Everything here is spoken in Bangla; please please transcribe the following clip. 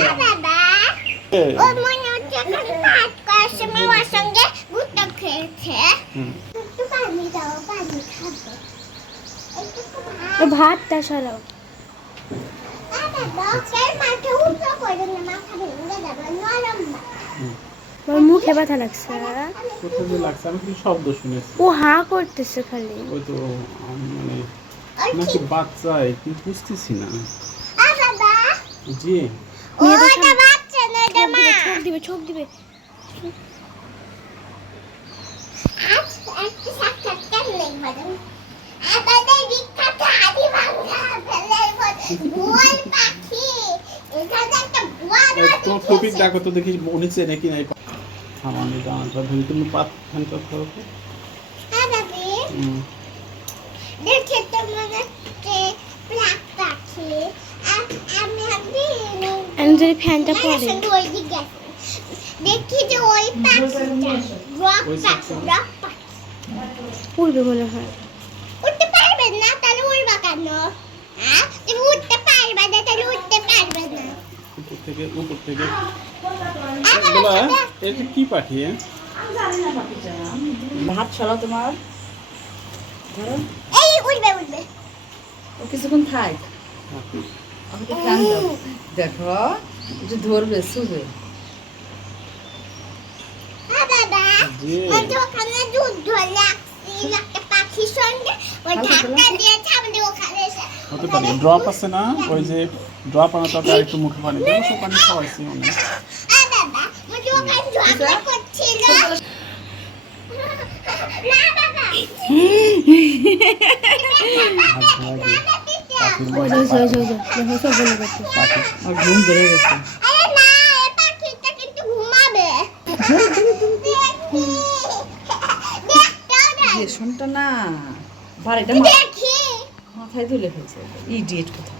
বাবা ও মনে হচ্ছে এখন ভাত করার সময় ওর সঙ্গে গুঁতো খেয়েছে। একটু পানি দাও, পানি খাবো। ভাতটা সরাও। বাবা এর মাথা উল্টো করে না, মাথা ভেঙে যাবে, নরম না। ওর মুখে ব্যথা লাগছে। কোথায় যে লাগছে আমি কি শব্দ শুনেছি। ও হা করতেছে খালি। ওই তো মানে নাকি বাচ্চা কি বুঝতেছি না। বাবা জি ওটা বাচ্চা না, এটা মা। ছোক দিবে। আজ একটু সাক্ষাৎকার নেই ম্যাডাম। আমাদের বিখ্যাত আদিবাসা ফেলে গোয়াল পাখি, এখানে একটা গোয়াল তো টপিক দেখো তো দেখি উনি চেনে কি নাই। সামান্য জানাটা ধরি তুমি ফ্যানটা ধরো তো। হ্যাঁ বাবি দেখে তো মনে হচ্ছে ব্ল্যাক পাখি। আমি আমি যদি ফ্যানটা পড়ে ওই দিকে দেখি যে ওই পাখিটা রক পাখি, রক পাখি উড়বে মনে হয়। উঠতে পারবে না, তাহলে উড়বা কেন? হ্যাঁ তুমি উঠতে পারবে না, তাহলে উঠতে পারবে না। উপর থেকে এগুলা এটা কি পাখি? ভাত ছড়া তোমার ধরো, এই উঠবে উঠবে। ও কিছুক্ষণ থাক, আমাকে ফ্যান দাও। দেখো একটু ধরবে, শুবে। হ্যাঁ বাবা জি মধ্যে ওখানে যুদ্ধ লাগছিল একটা পাখির সঙ্গে, ওই ধাক্কা দিয়ে সামনে ওখানে এসে হতে পারে ড্রপ আছে না, ওই যে ড্রপ আনা তো আর একটু মুখে পানি দেবো, সব পানি খাওয়াইছি অনেক। বাবা মধ্যে ওখানে ঝগড়া করছিল না বাবা। পাখির ওই মধ্যে যে দেখো সব বলে করতে। পাখি আমার ঘুম ধরে গেছে। আরে না, এই পাখিটা কিন্তু ঘুমাবে। যে শুনটা না বাড়িটা দেখি মাথায় তুলে ফেলছে, ইডিয়েট কোথাও।